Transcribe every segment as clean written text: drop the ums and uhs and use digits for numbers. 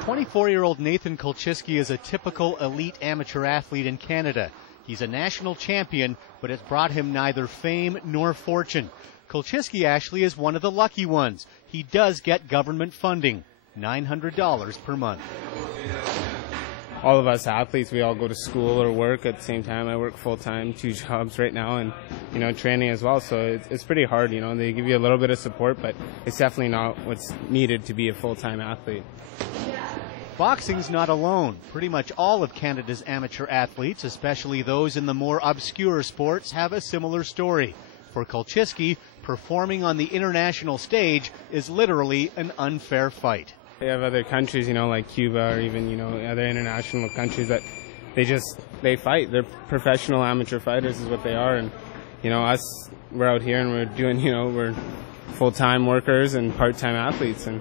24-year-old Nathan Kolchiski is a typical elite amateur athlete in Canada. He's a national champion, but it's brought him neither fame nor fortune. Kolchiski actually is one of the lucky ones. He does get government funding, $900 per month. All of us athletes, we all go to school or work at the same time. I work full-time, 2 jobs right now, and, training as well. So it's pretty hard, They give you a little bit of support, but it's definitely not what's needed to be a full-time athlete. Boxing's not alone. Pretty much all of Canada's amateur athletes, especially those in the more obscure sports, have a similar story. For Kolchiski, performing on the international stage is literally an unfair fight. They have other countries, like Cuba or even, other international countries that they fight. They're professional amateur fighters is what they are. And, us, we're out here and we're doing, we're full-time workers and part-time athletes. And,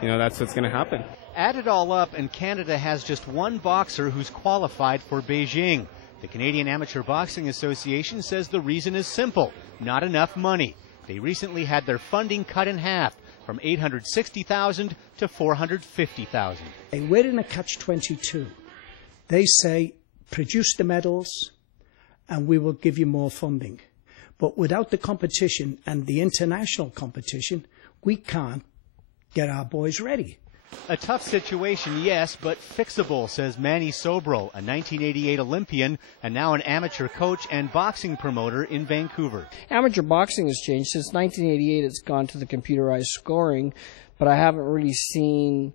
that's what's going to happen. Add it all up, and Canada has just one boxer who's qualified for Beijing. The Canadian Amateur Boxing Association says the reason is simple: not enough money. They recently had their funding cut in half, from $860,000 to $450,000. We're in a catch-22. They say, produce the medals and we will give you more funding. But without the competition and the international competition, we can't get our boys ready. A tough situation, yes, but fixable, says Manny Sobro, a 1988 Olympian and now an amateur coach and boxing promoter in Vancouver. Amateur boxing has changed. Since 1988, it's gone to the computerized scoring, but I haven't really seen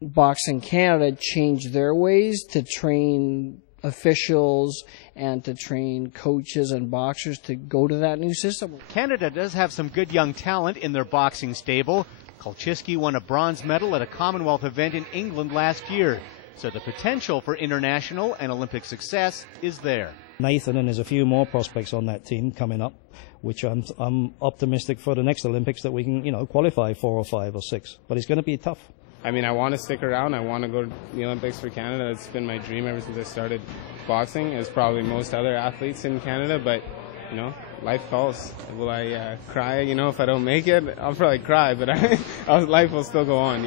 Boxing Canada change their ways to train officials and to train coaches and boxers to go to that new system. Canada does have some good young talent in their boxing stable. Kolchiski won a bronze medal at a Commonwealth event in England last year, so the potential for international and Olympic success is there. Nathan, and there's a few more prospects on that team coming up, which I'm optimistic for the next Olympics that we can, qualify 4 or 5 or 6. But it's going to be tough. I want to stick around. I want to go to the Olympics for Canada. It's been my dream ever since I started boxing, as probably most other athletes in Canada, but life calls. Will I cry, if I don't make it? I'll probably cry, but life will still go on,